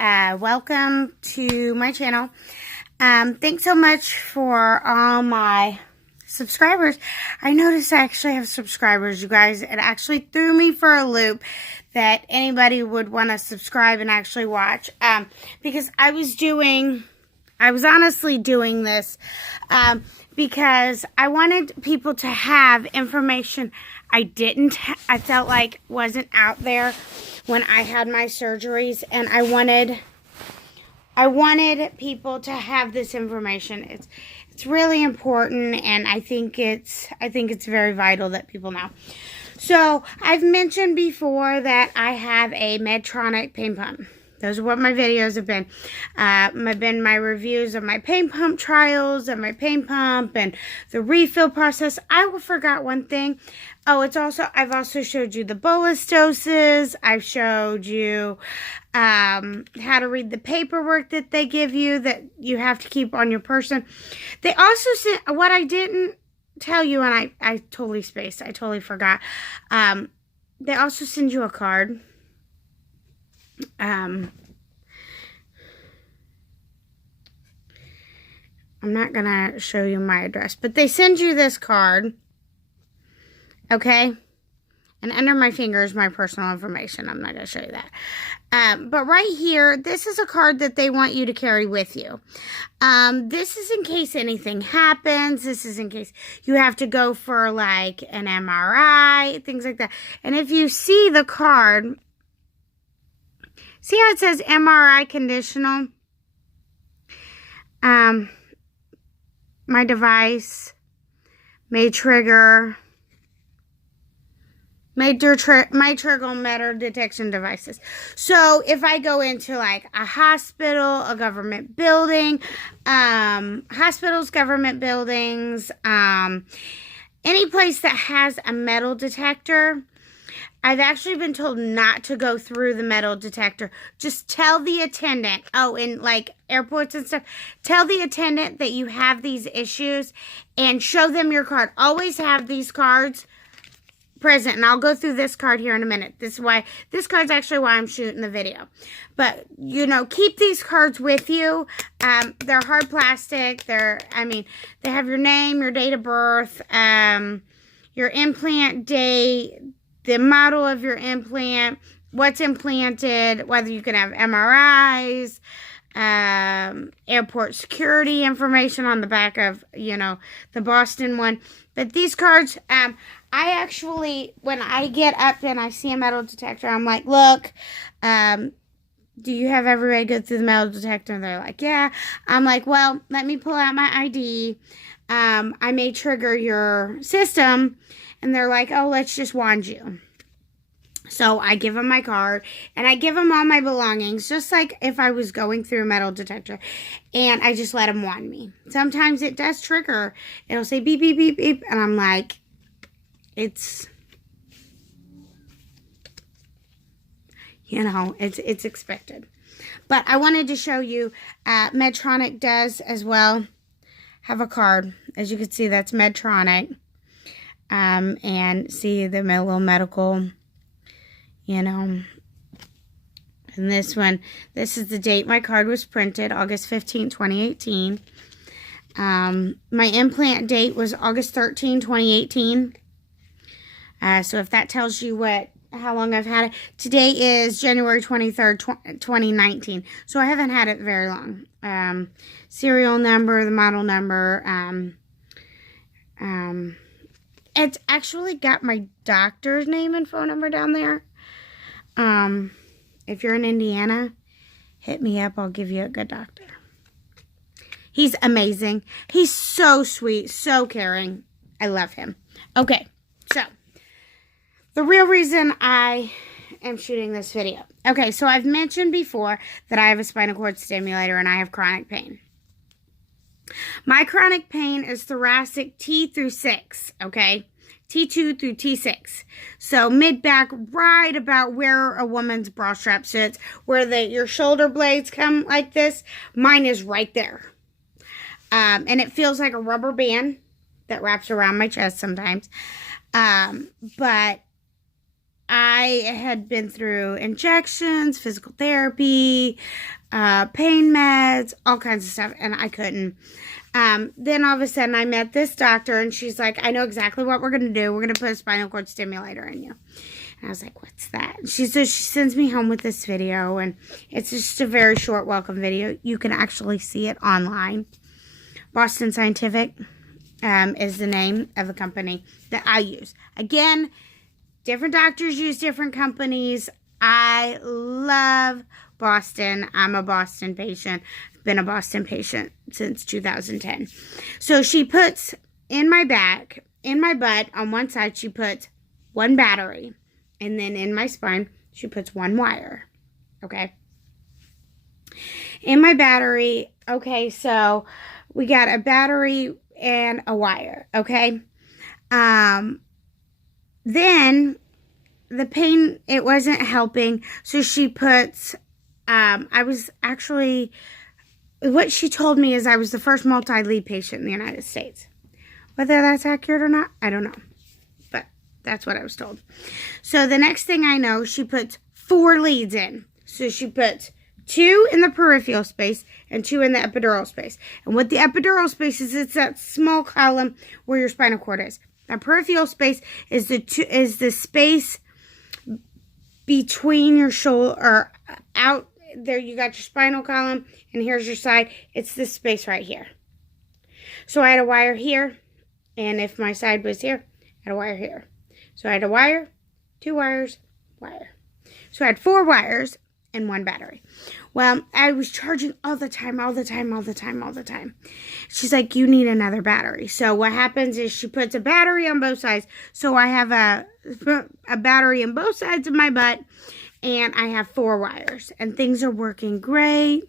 welcome to my channel. Thanks so much for all my subscribers. I noticed I actually have subscribers, you guys. It actually threw me for a loop that anybody would want to subscribe and actually watch. Because I was honestly doing this because I wanted people to have information I felt like wasn't out there when I had my surgeries, and I wanted people to have this information. It's really important, and I think it's very vital that people know. So I've mentioned before that I have a Medtronic pain pump. Those are what my videos have been. My reviews of my pain pump trials and my pain pump and the refill process. I forgot one thing. Oh, I've also showed you the bolus doses. I've showed you how to read the paperwork that they give you that you have to keep on your person. They also sent, what I didn't tell you, and I totally spaced. I totally forgot. They also send you a card. I'm not gonna show you my address, but they send you this card, okay? And under my finger is my personal information. I'm not gonna show you that. But right here, this is a card that they want you to carry with you. This is in case anything happens. This is in case you have to go for like an MRI, things like that. And if you see the card, see how it says MRI conditional? My device may trigger metal detection devices. So if I go into like a hospital, a government building, hospitals, government buildings, any place that has a metal detector, I've actually been told not to go through the metal detector. Just tell the attendant, in like airports and stuff, tell the attendant that you have these issues and show them your card. Always have these cards present, and I'll go through this card here in a minute. This card's actually why I'm shooting the video. But, keep these cards with you. They're hard plastic. They have your name, your date of birth, your implant date, the model of your implant, what's implanted, whether you can have MRIs, airport security information on the back of, the Boston one. But these cards, I actually, when I get up and I see a metal detector, I'm like, look, do you have everybody go through the metal detector? And they're like, yeah. I'm like, well, let me pull out my ID. I may trigger your system. And they're like, oh, let's just wand you. So I give them my card, and I give them all my belongings, just like if I was going through a metal detector, and I just let them wand me. Sometimes it does trigger. It'll say beep, beep, beep, beep, and I'm like, it's expected. But I wanted to show you, Medtronic does as well have a card. As you can see, that's Medtronic. And see the little medical, and this one, this is the date my card was printed, August 15, 2018. My implant date was August 13, 2018. So if that tells you how long I've had it, today is January 23rd, 2019. So I haven't had it very long. Serial number, the model number, it's actually got my doctor's name and phone number down there. If you're in Indiana, hit me up. I'll give you a good doctor. He's amazing. He's so sweet, so caring. I love him. Okay, so the real reason I am shooting this video. Okay, so I've mentioned before that I have a spinal cord stimulator and I have chronic pain. My chronic pain is thoracic T through 6, okay? T2 through T6. So mid-back, right about where a woman's bra strap sits, where your shoulder blades come like this. Mine is right there. And it feels like a rubber band that wraps around my chest sometimes. But I had been through injections, physical therapy, pain meds, all kinds of stuff, and I couldn't. Then all of a sudden I met this doctor, and she's like, I know exactly what we're going to do. We're going to put a spinal cord stimulator in you. And I was like, what's that? She sends me home with this video, and it's just a very short welcome video. You can actually see it online. Boston Scientific is the name of the company that I use. Again, different doctors use different companies. I love Boston. I'm a Boston patient. I've been a Boston patient since 2010. So she puts in my butt, on one side, she puts one battery. And then in my spine, she puts one wire. Okay. In my battery, okay, so we got a battery and a wire. Okay. Then the pain, it wasn't helping. So she puts, what she told me is I was the first multi-lead patient in the United States. Whether that's accurate or not, I don't know. But that's what I was told. So the next thing I know, she puts 4 leads in. So she puts 2 in the peripheral space and 2 in the epidural space. And what the epidural space is, it's that small column where your spinal cord is. The peripheral space is the space between your shoulder, or out there you got your spinal column, and here's your side. It's this space right here. So I had a wire here, and if my side was here, I had a wire here. So I had a wire, 2 wires, wire. So I had 4 wires and 1 battery. Well, I was charging all the time. She's like, you need another battery. So what happens is she puts a battery on both sides. So I have a battery on both sides of my butt, and I have 4 wires, and things are working great.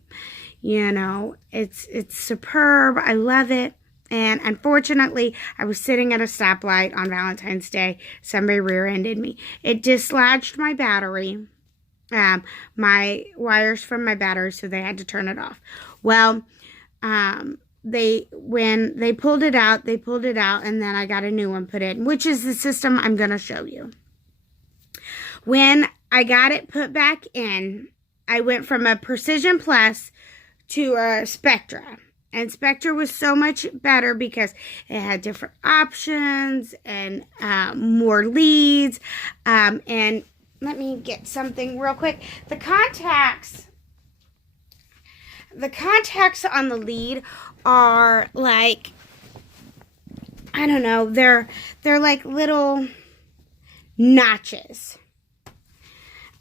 You know, it's superb. I love it. And unfortunately, I was sitting at a stoplight on Valentine's Day. Somebody rear-ended me. It dislodged my battery. My wires from my battery, so they had to turn it off. Well, when they pulled it out, and then I got a new one put in, which is the system I'm going to show you. When I got it put back in, I went from a Precision Plus to a Spectra. And Spectra was so much better because it had different options and more leads, and let me get something real quick. The contacts on the lead are like, I don't know, they're like little notches.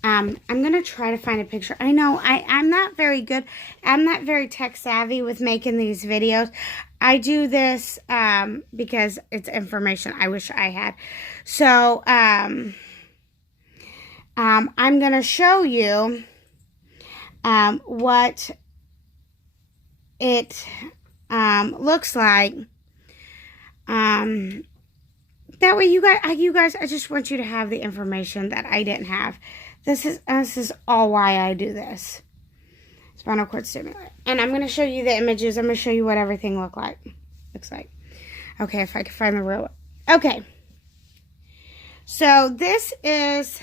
I'm going to try to find a picture. I know I'm not very good. I'm not very tech savvy with making these videos. I do this because it's information I wish I had. So, I'm going to show you what it looks like. That way you guys, I just want you to have the information that I didn't have. This is all why I do this. Spinal cord stimulator. And I'm going to show you the images. I'm going to show you what everything looks like. Okay, if I can find the real one. Okay. So this is,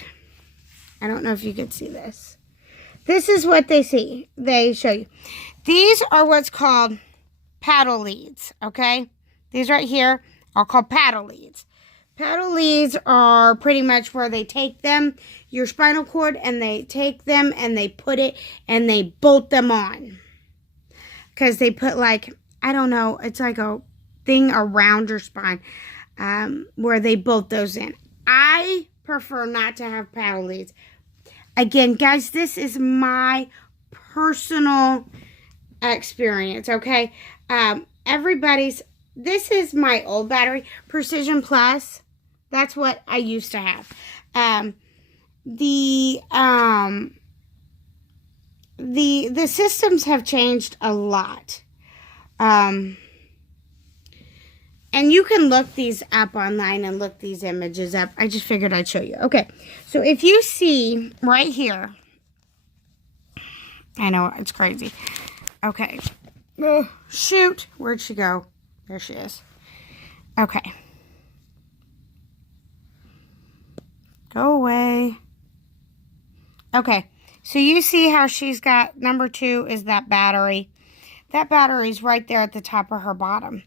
I don't know if you can see this. This is what they show you. These are what's called paddle leads, okay? These right here are called paddle leads. Paddle leads are pretty much where they take your spinal cord, and they take them and they put it and they bolt them on. Because they put like, I don't know, it's like a thing around your spine where they bolt those in. I prefer not to have paddle leads. Again, guys, this is my personal experience, okay? This is my old battery, Precision Plus. That's what I used to have. The systems have changed a lot. And you can look these up online and look these images up. I just figured I'd show you. Okay, so if you see right here, I know, it's crazy. Okay. Oh, shoot. Where'd she go? There she is. Okay. Go away. Okay, so you see how she's got, number 2 is that battery. That battery's right there at the top of her bottom.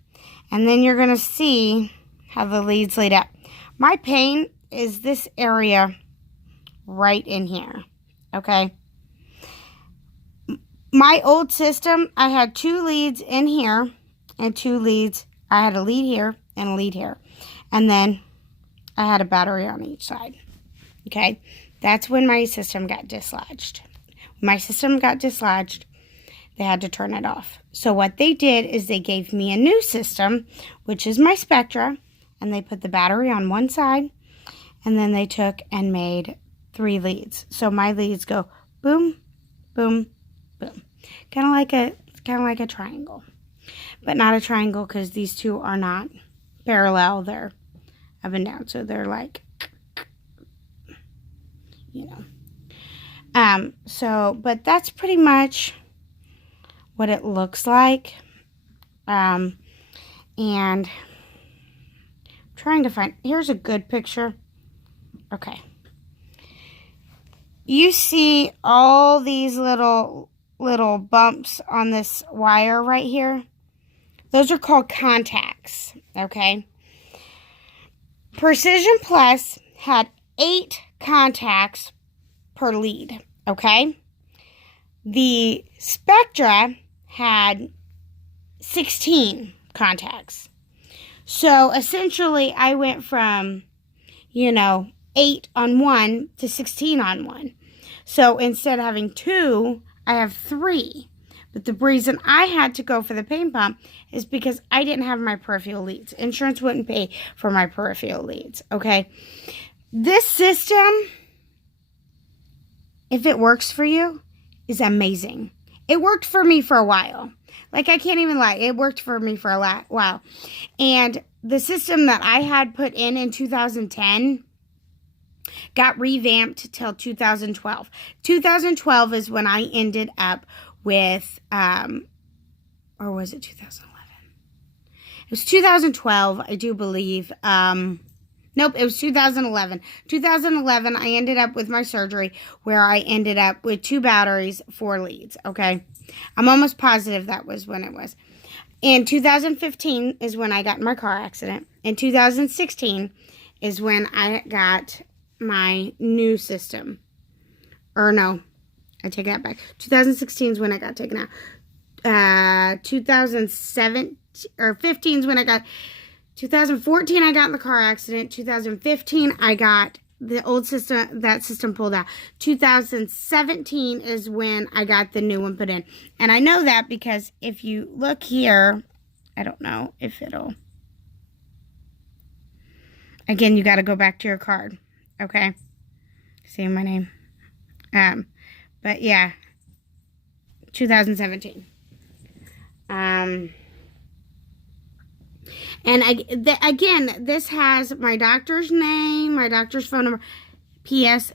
And then you're going to see how the leads lead up. My pain is this area right in here, okay? My old system, I had 2 leads in here and 2 leads. I had a lead here and a lead here. And then I had a battery on each side, okay? That's when my system got dislodged. When my system got dislodged, they had to turn it off. So what they did is they gave me a new system, which is my Spectra, and they put the battery on one side, and then they took and made 3 leads. So my leads go boom, boom, boom. Kind of like a triangle. But not a triangle because these two are not parallel. They're up and down. So they're like, you know. But that's pretty much what it looks like. And I'm trying to find, here's a good picture. Okay. You see all these little bumps on this wire right here? Those are called contacts, okay? Precision Plus had 8 contacts per lead, okay? The Spectra had 16 contacts. So essentially I went from, 8 on one to 16 on one. So instead of having 2, I have 3. But the reason I had to go for the pain pump is because I didn't have my peripheral leads. Insurance wouldn't pay for my peripheral leads, okay? This system, if it works for you, is amazing. It worked for me for a while. Like, I can't even lie. It worked for me for a while. And the system that I had put in 2010 got revamped till 2012. 2012 is when I ended up with, or was it 2011? It was 2012, I do believe. Nope, it was 2011. 2011, I ended up with my surgery where I ended up with 2 batteries, 4 leads, okay? I'm almost positive that was when it was. In 2015 is when I got in my car accident. In 2016 is when I got my new system. Or no, I take that back. 2016 is when I got taken out. 2007 or 15 is when I got. 2014 I got in the car accident. 2015 I got the old system. That system pulled out. 2017 is when I got the new one put in. And I know that because if you look here, I don't know if it'll. Again, you got to go back to your card. Okay. See my name. But yeah, 2017. And again, this has my doctor's name, my doctor's phone number. P.S.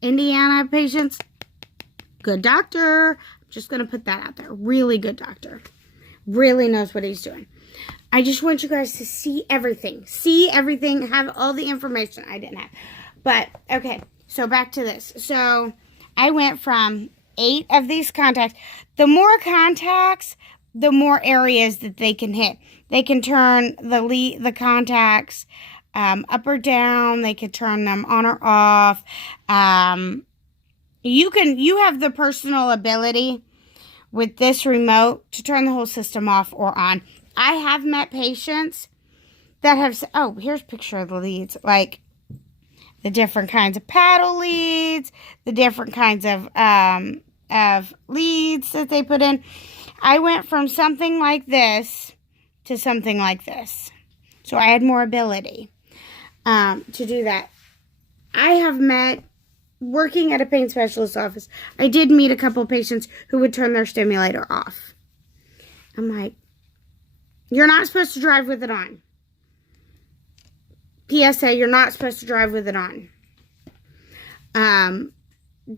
Indiana patients, good doctor. I'm just going to put that out there. Really good doctor. Really knows what he's doing. I just want you guys to see everything. See everything. Have all the information I didn't have. But, okay. So, back to this. So, I went from 8 of these contacts. The more contacts, the more areas that they can hit. They can turn the contacts up or down. They can turn them on or off. You have the personal ability with this remote to turn the whole system off or on. I have met patients that have, here's a picture of the leads, like the different kinds of paddle leads, the different kinds of leads that they put in. I went from something like this to something like this. So I had more ability to do that. I have met, working at a pain specialist office, I did meet a couple patients who would turn their stimulator off. I'm like, you're not supposed to drive with it on. PSA, you're not supposed to drive with it on.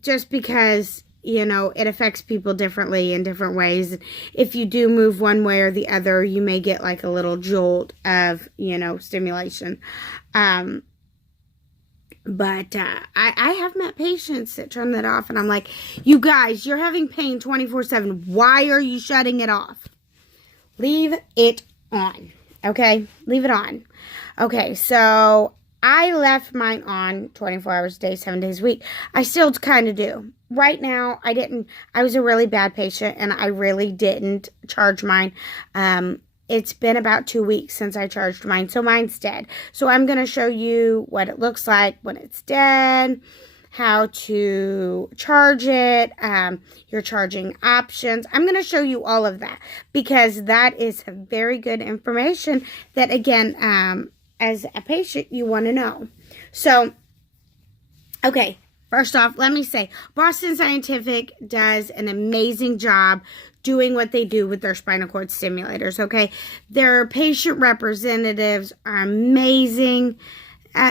Just because, it affects people differently in different ways. If you do move one way or the other, you may get like a little jolt of, stimulation. But I have met patients that turn that off, and I'm like, you guys, you're having pain 24/7. Why are you shutting it off? Leave it on, okay? Leave it on. Okay, so I left mine on 24 hours a day, 7 days a week. I still kind of do. Right now, I was a really bad patient, and I really didn't charge mine. It's been about 2 weeks since I charged mine, so mine's dead. So I'm going to show you what it looks like when it's dead, how to charge it, your charging options. I'm going to show you all of that because that is very good information that, again, as a patient, you want to know. So, okay. First off, let me say, Boston Scientific does an amazing job doing what they do with their spinal cord stimulators, okay? Their patient representatives are amazing.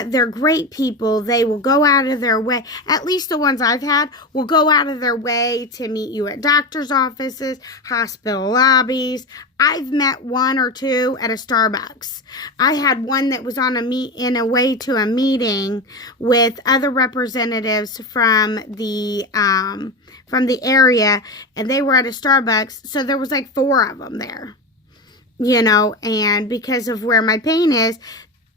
They're great people. They will go out of their way, at least the ones I've had, will go out of their way to meet you at doctor's offices, hospital lobbies. I've met one or two at a Starbucks. I had one that was in a way to a meeting with other representatives from the area, and they were at a Starbucks, so there was like 4 of them there, and because of where my pain is,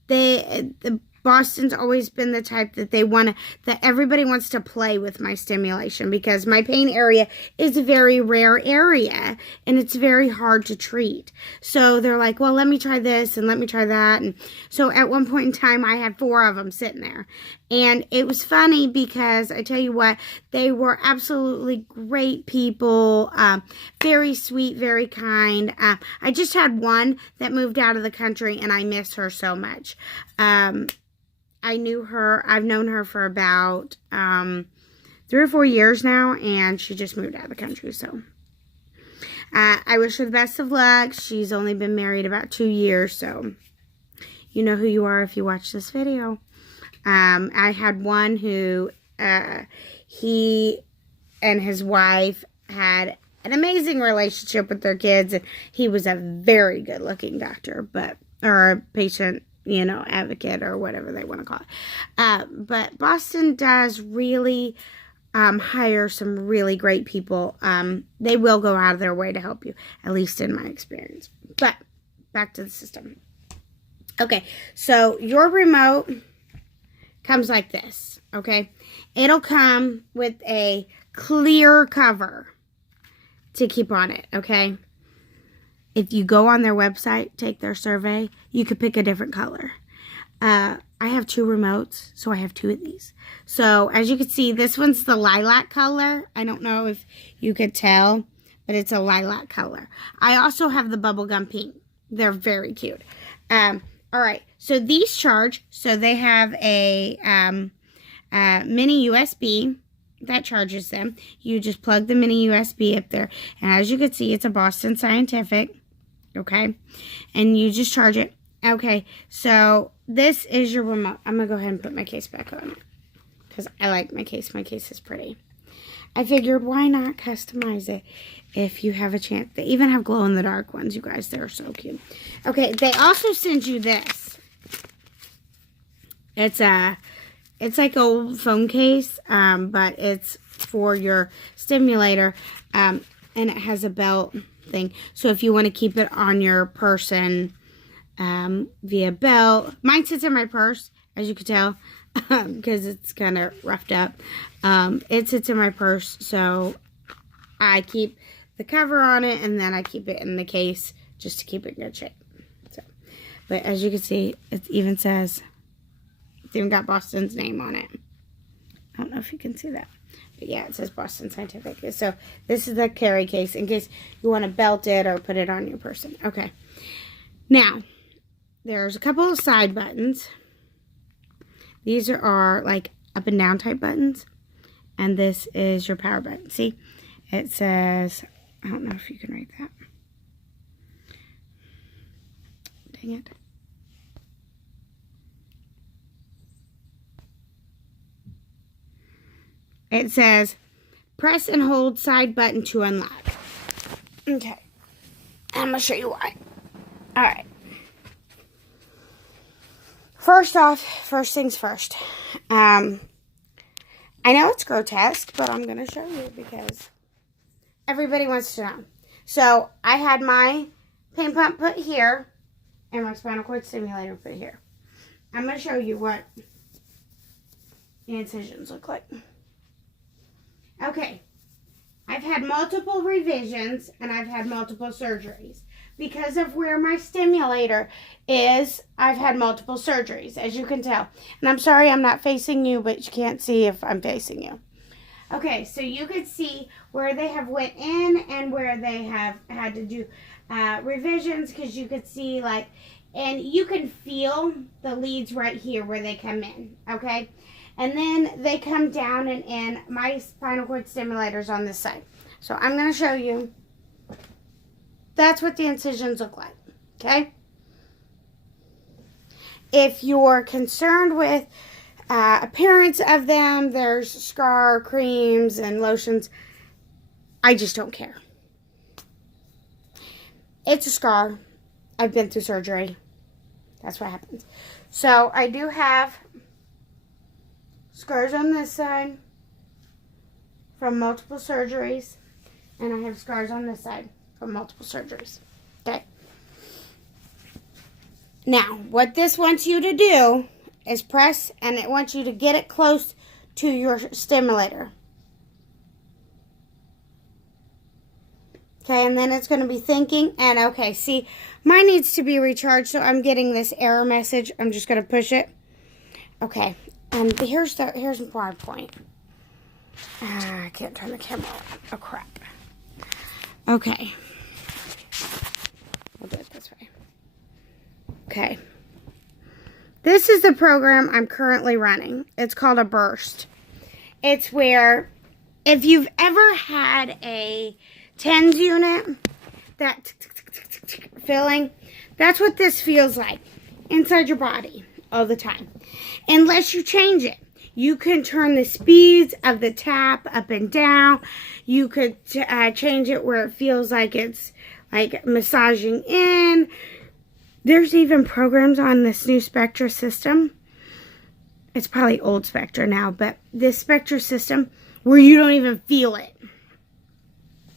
the Boston's always been the type that that everybody wants to play with my stimulation because my pain area is a very rare area and it's very hard to treat. So they're like, well, let me try this and let me try that. And so at one point in time, I had 4 of them sitting there. And it was funny because I tell you what, they were absolutely great people, very sweet, very kind. I just had one that moved out of the country and I miss her so much. I've known her for about 3 or 4 years now, and she just moved out of the country, so I wish her the best of luck. She's only been married about 2 years, so you know who you are if you watch this video. I had one who he and his wife had an amazing relationship with their kids, and he was a very good-looking doctor, or patient, advocate or whatever they want to call it. But Boston does really hire some really great people. They will go out of their way to help you, at least in my experience. But back to the system. Okay, so your remote comes like this, okay? It'll come with a clear cover to keep on it, okay? If you go on their website, take their survey, you could pick a different color. I have 2 remotes, so I have 2 of these. So, as you can see, this one's the lilac color. I don't know if you could tell, but it's a lilac color. I also have the bubblegum pink. They're very cute. All right, so these charge. So, they have a mini USB that charges them. You just plug the mini USB up there. And as you can see, it's a Boston Scientific. Okay, and you just charge it. Okay, so this is your remote. I'm gonna go ahead and put my case back on because I like my case. My case is pretty. I figured, why not customize it if you have a chance? They even have glow-in-the-dark ones, you guys. They're so cute. Okay, they also send you this. It's like a old phone case, but it's for your stimulator, and it has a belt thing. So if you want to keep it on your person via belt. Mine sits in my purse, as you can tell, because it's kind of roughed up. It sits in my purse, so I keep the cover on it, and then I keep it in the case just to keep it in good shape. So, but as you can see, it even says, it's even got Boston's name on it. I don't know if you can see that. But yeah, it says Boston Scientific. So this is the carry case in case you want to belt it or put it on your person. Okay. Now, there's a couple of side buttons. These are like up and down type buttons. And this is your power button. See, it says, I don't know if you can read that. Dang it. It says, press and hold side button to unlock. Okay. I'm going to show you why. Alright. First off, first things first. I know it's grotesque, but I'm going to show you because everybody wants to know. So, I had my pain pump put here and my spinal cord stimulator put here. I'm going to show you what the incisions look like. Okay. I've had multiple revisions and I've had multiple surgeries. Because of where my stimulator is, I've had multiple surgeries, as you can tell. And I'm sorry I'm not facing you, but you can't see if I'm facing you. Okay, so you could see where they have went in and where they have had to do revisions, because you could see, like, and you can feel the leads right here where they come in, okay? And then they come down and in. My spinal cord stimulator's on this side. So I'm going to show you. That's what the incisions look like, okay? If you're concerned with appearance of them, there's scar creams and lotions. I just don't care. It's a scar. I've been through surgery. That's what happens. So I do have scars on this side from multiple surgeries, and I have scars on this side from multiple surgeries. Okay. Now, what this wants you to do is press, and it wants you to get it close to your stimulator. Okay, and then it's going to be thinking, and okay, see, mine needs to be recharged, so I'm getting this error message. I'm just going to push it. Okay, and here's my point. I can't turn the camera on. Oh, crap. Okay. We'll do it this way. Okay. This is the program I'm currently running. It's called a burst. It's where, if you've ever had a TENS unit, that feeling, that's what this feels like inside your body all the time. Unless you change it. You can turn the speeds of the tap up and down. You could change it where it feels like it's like massaging in. There's even programs on this new Spectra system. It's probably old Spectra now, but this Spectra system where you don't even feel it.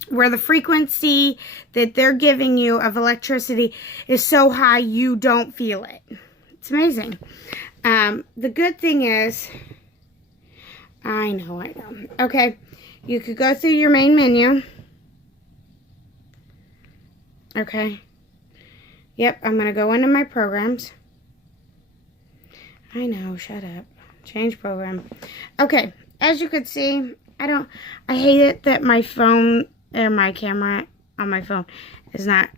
Where the frequency that they're giving you of electricity is so high you don't feel it. It's amazing. The good thing is, I know. Okay, you could go through your main menu. Okay. Yep, I'm going to go into my programs. I know, shut up. Change program. Okay, as you could see, I hate it that my phone, or my camera on my phone is not,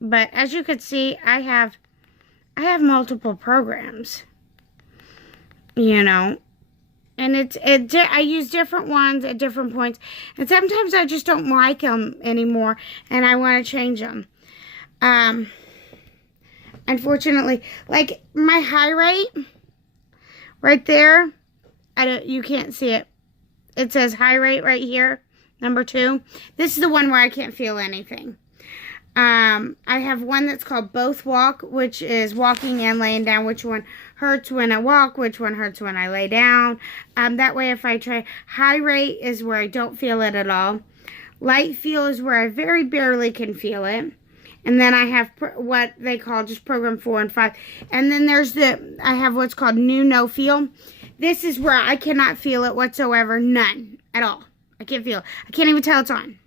but as you could see, I have multiple programs, you know, and I use different ones at different points, and sometimes I just don't like them anymore, and I want to change them. Unfortunately, like my high rate, right there, you can't see it. It says high rate right here, number 2. This is the one where I can't feel anything. I have one that's called both walk, which is walking and laying down, which one hurts when I walk, which one hurts when I lay down. That way if I try, high rate is where I don't feel it at all. Light feel is where I very barely can feel it. And then I have what they call just program 4 and 5. And then I have what's called new no feel. This is where I cannot feel it whatsoever. None at all. I can't feel it. I can't even tell it's on.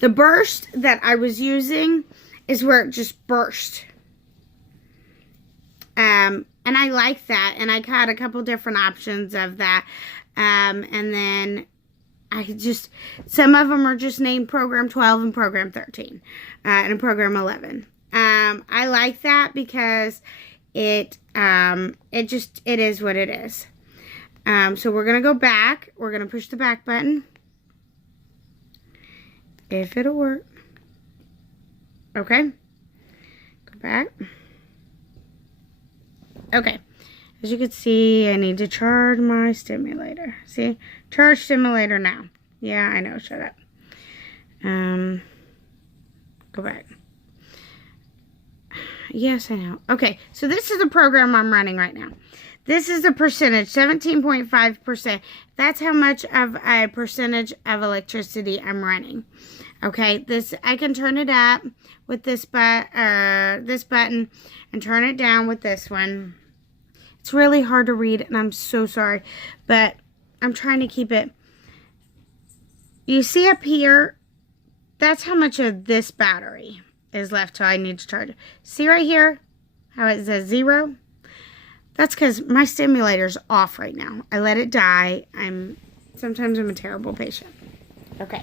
The burst that I was using is where it just burst. And I like that. And I got a couple different options of that. And then some of them are just named Program 12 and Program 13 and Program 11. I like that because it is what it is. So we're going to go back. We're going to push the back button. If it'll work. Okay. Go back. Okay. As you can see, I need to charge my stimulator. See? Charge stimulator now. Yeah, I know. Shut up. Go back. Yes, I know. Okay, so this is the program I'm running right now. This is the percentage, 17.5%. That's how much of a percentage of electricity I'm running. Okay, this I can turn it up with this button and turn it down with this one. It's really hard to read, and I'm so sorry, but I'm trying to keep it. You see up here, that's how much of this battery is left till I need to charge it. See right here how it says 0? That's because my stimulator's off right now. I let it die. Sometimes I'm a terrible patient. Okay.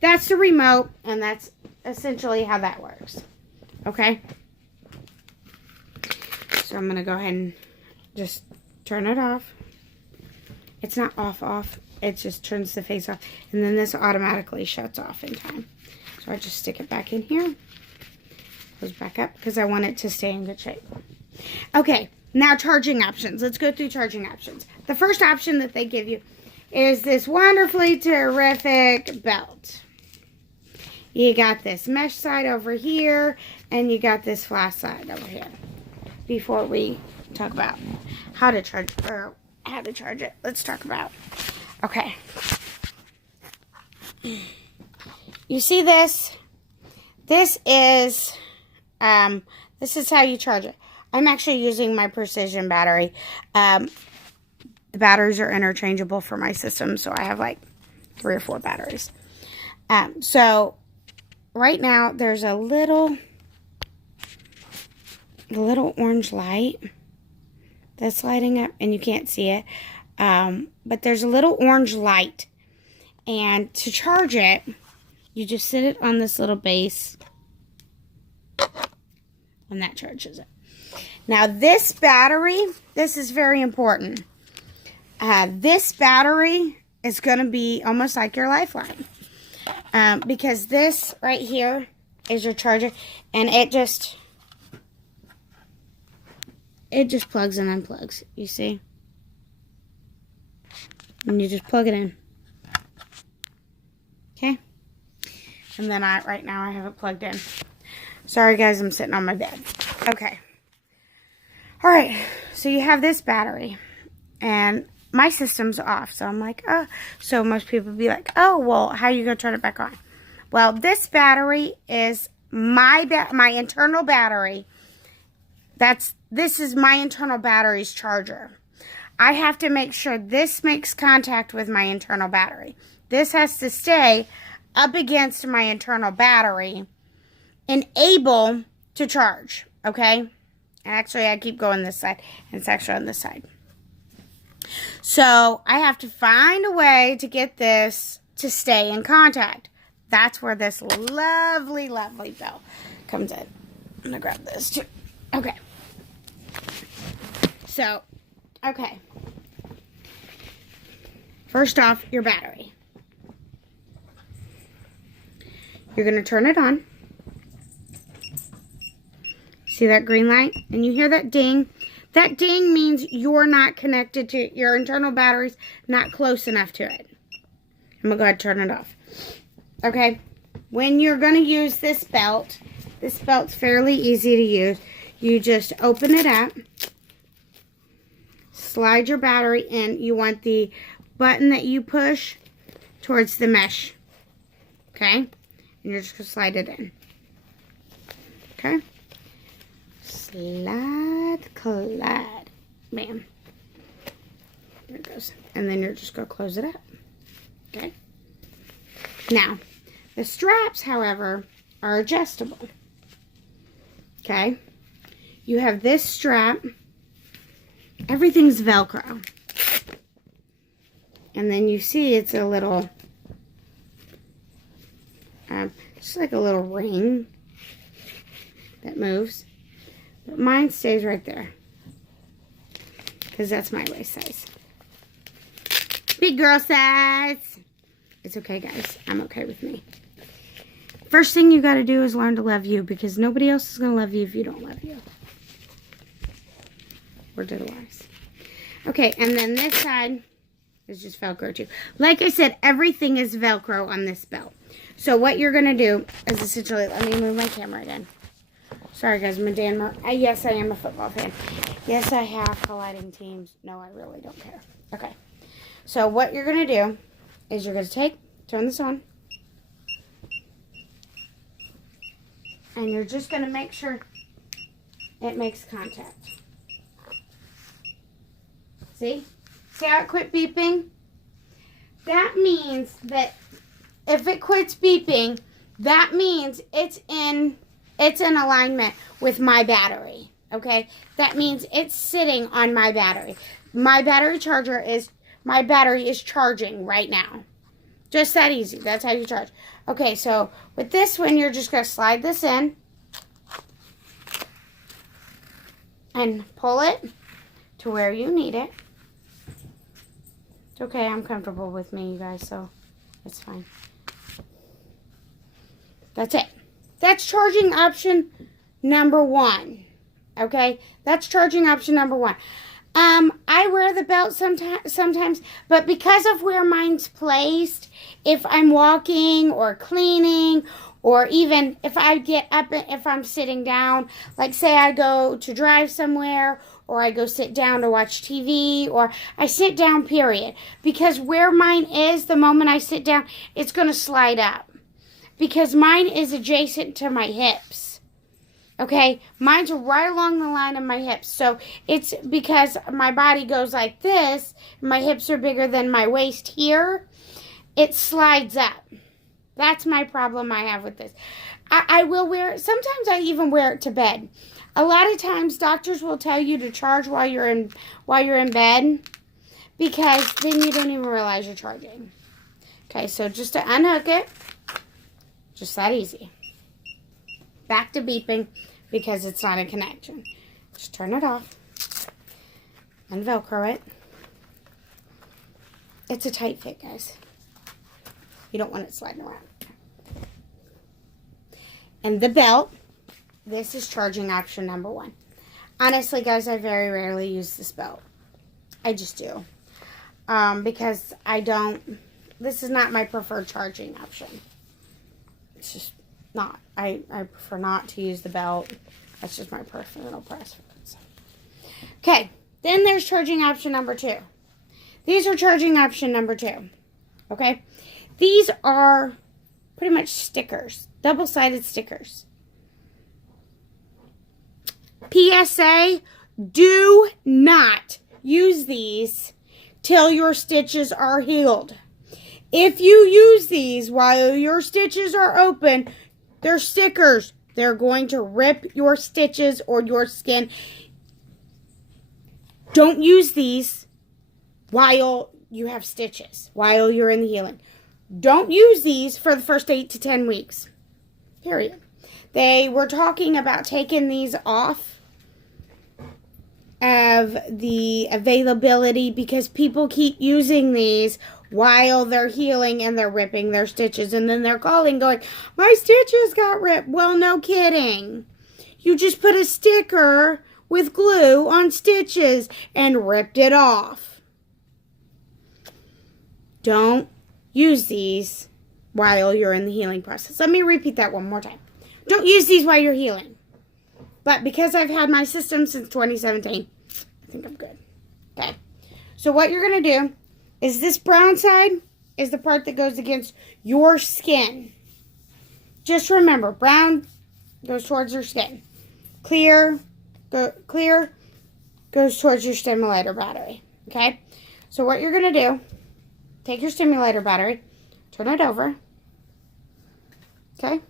That's the remote, and that's essentially how that works. Okay? So I'm going to go ahead and just turn it off. It's not off. It just turns the face off. And then this automatically shuts off in time. So I just stick it back in here. Goes back up because I want it to stay in good shape. Okay, now charging options. Let's go through charging options. The first option that they give you is this wonderfully terrific belt. You got this mesh side over here, and you got this flash side over here. Before we talk about how to charge it, let's talk about. Okay. You see this? This is how you charge it. I'm actually using my precision battery. The batteries are interchangeable for my system, so I have like 3 or 4 batteries. So right now there's a little orange light that's lighting up, and you can't see it. But there's a little orange light, and to charge it, you just sit it on this little base, and that charges it. Now this battery, this is very important. This battery is going to be almost like your lifeline. Because this right here is your charger, and it just plugs and unplugs, you see? And you just plug it in. Okay? And then right now I have it plugged in. Sorry guys, I'm sitting on my bed. Okay. Alright, so you have this battery. And my system's off, so I'm like, oh. So most people be like, oh, well, how are you going to turn it back on? Well, this battery is my internal battery. This is my internal battery's charger. I have to make sure this makes contact with my internal battery. This has to stay up against my internal battery and able to charge, okay? And actually, I keep going this side, and it's actually on this side. So I have to find a way to get this to stay in contact. That's where this lovely, lovely bell comes in. I'm going to grab this too. Okay. So, okay. First off, your battery. You're going to turn it on. See that green light? And you hear that ding? That ding means you're not connected to your internal battery's not close enough to it. I'm going to go ahead and turn it off. Okay? When you're going to use this belt's fairly easy to use. You just open it up. Slide your battery in. You want the button that you push towards the mesh. Okay? And you're just going to slide it in. Okay? Slide, collide. Bam. There it goes. And then you're just going to close it up. Okay? Now, the straps, however, are adjustable. Okay? You have this strap. Everything's Velcro. And then you see it's a little, just like a little ring that moves. But mine stays right there. Because that's my waist size. Big girl size. It's okay, guys. I'm okay with me. First thing you got to do is learn to love you. Because nobody else is going to love you if you don't love you. Word to the wise. Okay, and then this side is just Velcro too. Like I said, everything is Velcro on this belt. So what you're going to do is essentially, let me move my camera again. So Sorry, guys. Yes, I am a football fan. Yes, I have colliding teams. No, I really don't care. Okay. So what you're going to do is you're going to turn this on. And you're just going to make sure it makes contact. See? See how it quit beeping? That means that if it quits beeping, that means it's in alignment with my battery. Okay? That means it's sitting on my battery. My battery is charging right now. Just that easy. That's how you charge. Okay, so with this one, you're just going to slide this in and pull it to where you need it. It's okay. I'm comfortable with me, you guys, so it's fine. That's it. That's charging option number 1. Okay? That's charging option number 1. I wear the belt sometimes, but because of where mine's placed, if I'm walking or cleaning, or even if I get up, if I'm sitting down, like say I go to drive somewhere, or I go sit down to watch TV, or I sit down, period. Because where mine is, the moment I sit down, it's going to slide up. Because mine is adjacent to my hips. Okay, mine's right along the line of my hips. So it's because my body goes like this, my hips are bigger than my waist here, it slides up. That's my problem I have with this. I will wear it. Sometimes I even wear it to bed. A lot of times doctors will tell you to charge while you're in bed, because then you don't even realize you're charging. Okay, so just to unhook it, just that easy. Back to beeping because it's not in connection. Just turn it off and Velcro it. It's a tight fit, guys. You don't want it sliding around. And the belt, this is charging option number 1. Honestly, guys, I very rarely use this belt. I just do. Because this is not my preferred charging option. It's just not. I prefer not to use the belt. That's just my personal preference. Okay, then there's charging option number 2. These are charging option number 2. Okay, these are pretty much stickers, double-sided stickers. PSA, do not use these till your stitches are healed. If you use these while your stitches are open, they're stickers. They're going to rip your stitches or your skin. Don't use these while you have stitches, while you're in the healing. Don't use these for the first 8 to 10 weeks. Period. They were talking about taking these off of the availability because people keep using these while they're healing and they're ripping their stitches, and then they're calling going, my stitches got ripped. Well, no kidding. You just put a sticker with glue on stitches and ripped it off. Don't use these while you're in the healing process. Let me repeat that one more time. Don't use these while you're healing. But because I've had my system since 2017, I think I'm good. Okay. So what you're going to do is this brown side is the part that goes against your skin. Just remember, brown goes towards your skin. Clear goes towards your stimulator battery. Okay? So what you're going to do, take your stimulator battery, turn it over. Okay?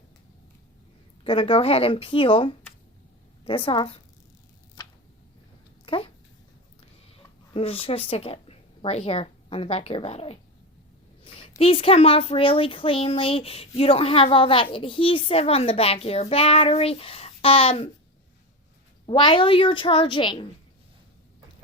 Going to go ahead and peel this off. Okay? I'm just going to stick it right here on the back of your battery. These come off really cleanly. You don't have all that adhesive on the back of your battery. While you're charging,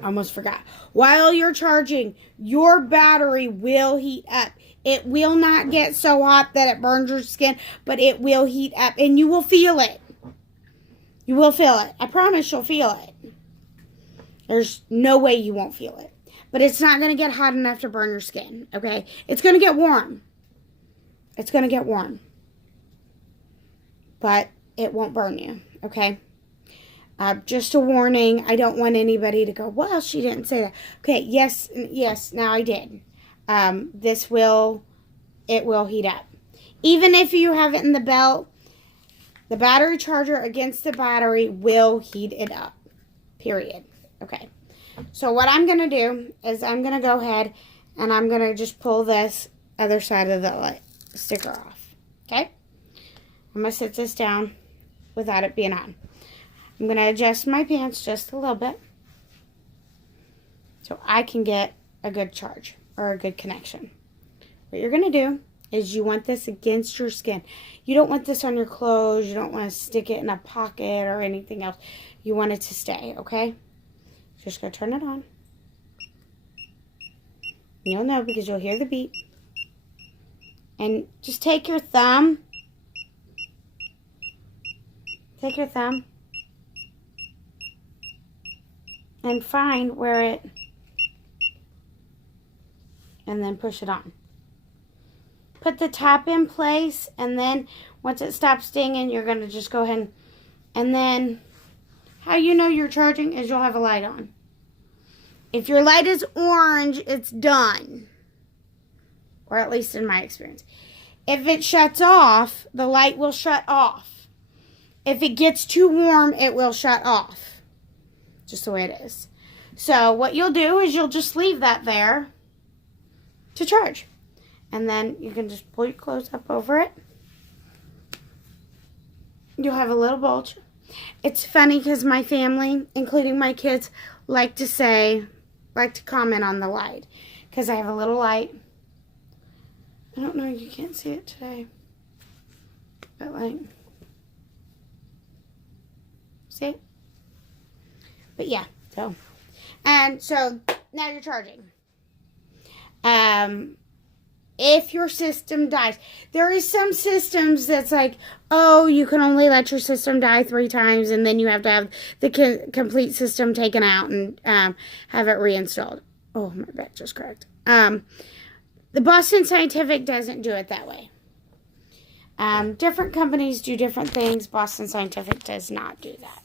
almost forgot. While you're charging, your battery will heat up. It will not get so hot that it burns your skin, but it will heat up, and you will feel it. You will feel it. I promise you'll feel it. There's no way you won't feel it. But it's not going to get hot enough to burn your skin, okay? It's going to get warm. It's going to get warm. But it won't burn you, okay? Just a warning. I don't want anybody to go, well, she didn't say that. Okay, yes, now I did. It will heat up. Even if you have it in the belt, the battery charger against the battery will heat it up. Period. Okay. So what I'm going to do is I'm going to go ahead and I'm going to just pull this other side of the sticker off. Okay? I'm going to sit this down without it being on. I'm going to adjust my pants just a little bit so I can get a good charge or a good connection. What you're going to do is you want this against your skin. You don't want this on your clothes. You don't want to stick it in a pocket or anything else. You want it to stay, okay? Just go turn it on. You'll know because you'll hear the beep. And just take your thumb. Take your thumb. And find where it... And then push it on. Put the top in place. And then once it stops stinging, you're going to just go ahead and then... How you know you're charging is you'll have a light on. If your light is orange, it's done. Or at least in my experience. If it shuts off, the light will shut off. If it gets too warm, it will shut off. Just the way it is. So what you'll do is you'll just leave that there to charge. And then you can just pull your clothes up over it. You'll have a little bulge. It's funny because my family, including my kids, like to comment on the light. Because I have a little light. I don't know, you can't see it today. But see it? But yeah, so. And so, now you're charging. If your system dies, there is some systems that's like, oh, you can only let your system die 3 times, and then you have to have the complete system taken out and have it reinstalled. Oh, my back just cracked. The Boston Scientific doesn't do it that way. Different companies do different things. Boston Scientific does not do that.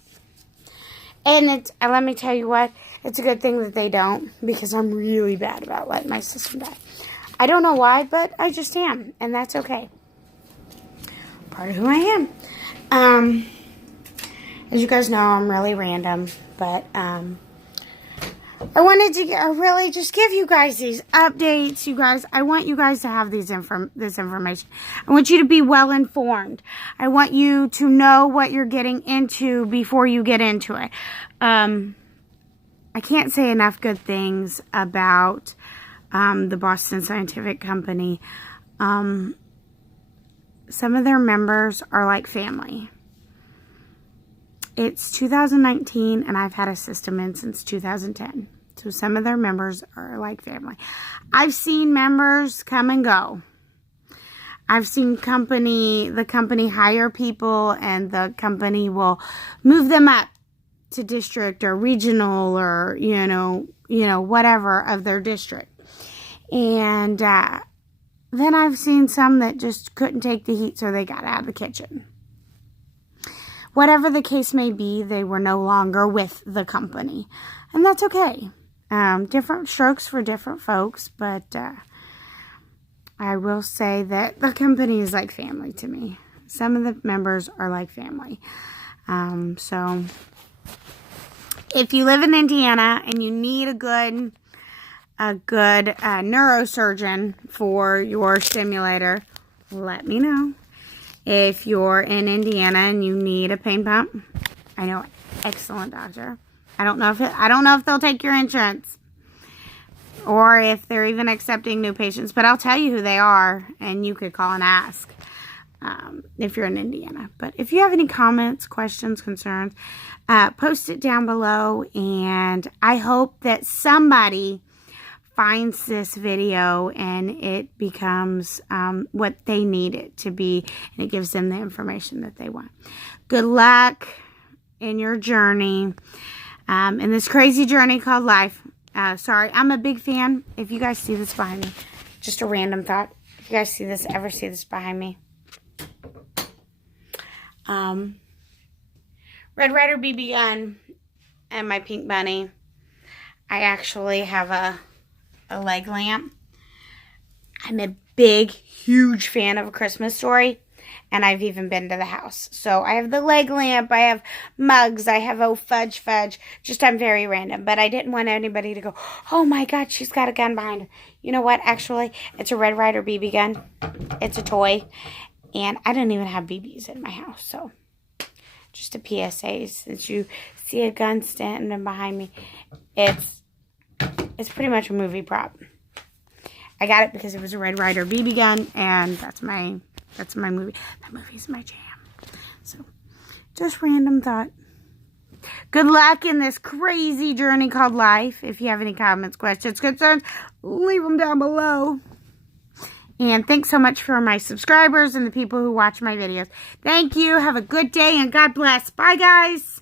And let me tell you what, it's a good thing that they don't, because I'm really bad about letting my system die. I don't know why, but I just am, and that's okay. Part of who I am. As you guys know, I'm really random, but I wanted to really just give you guys these updates. You guys, I want you guys to have this information. I want you to be well informed. I want you to know what you're getting into before you get into it. I can't say enough good things about the Boston Scientific Company. Some of their members are like family. It's 2019 and I've had a system in since 2010. So some of their members are like family. I've seen members come and go. I've seen the company hire people, and the company will move them up to district or regional or, you know, whatever of their district. And then I've seen some that just couldn't take the heat, so they got out of the kitchen. Whatever the case may be, they were no longer with the company. And that's okay. Different strokes for different folks, but I will say that the company is like family to me. Some of the members are like family. So if you live in Indiana and you need a good neurosurgeon for your stimulator, let me know. If you're in Indiana and you need a pain pump, I know an excellent doctor. I don't know if they'll take your insurance or if they're even accepting new patients, but I'll tell you who they are, and you could call and ask if you're in Indiana. But if you have any comments, questions, concerns, post it down below, and I hope that somebody finds this video and it becomes what they need it to be, and it gives them the information that they want. Good luck in your journey, in this crazy journey called life. Sorry, I'm a big fan. If you guys see this behind me, just a random thought. If you guys ever see this behind me, Red Ryder BB gun and my pink bunny. I actually have a leg lamp. I'm a big, huge fan of A Christmas Story, and I've even been to the house. So I have the leg lamp, I have mugs, I have Oh Fudge Fudge. Just I'm very random, but I didn't want anybody to go, oh my God, she's got a gun behind her. You know what? Actually, it's a Red Ryder BB gun. It's a toy, and I don't even have BBs in my house, so just a PSA, since you see a gun standing behind me, it's pretty much a movie prop. I got it because it was a Red Ryder BB gun, and that's my movie. That movie's my jam. So, just random thought. Good luck in this crazy journey called life. If you have any comments, questions, concerns, leave them down below. And thanks so much for my subscribers and the people who watch my videos. Thank you. Have a good day and God bless. Bye, guys.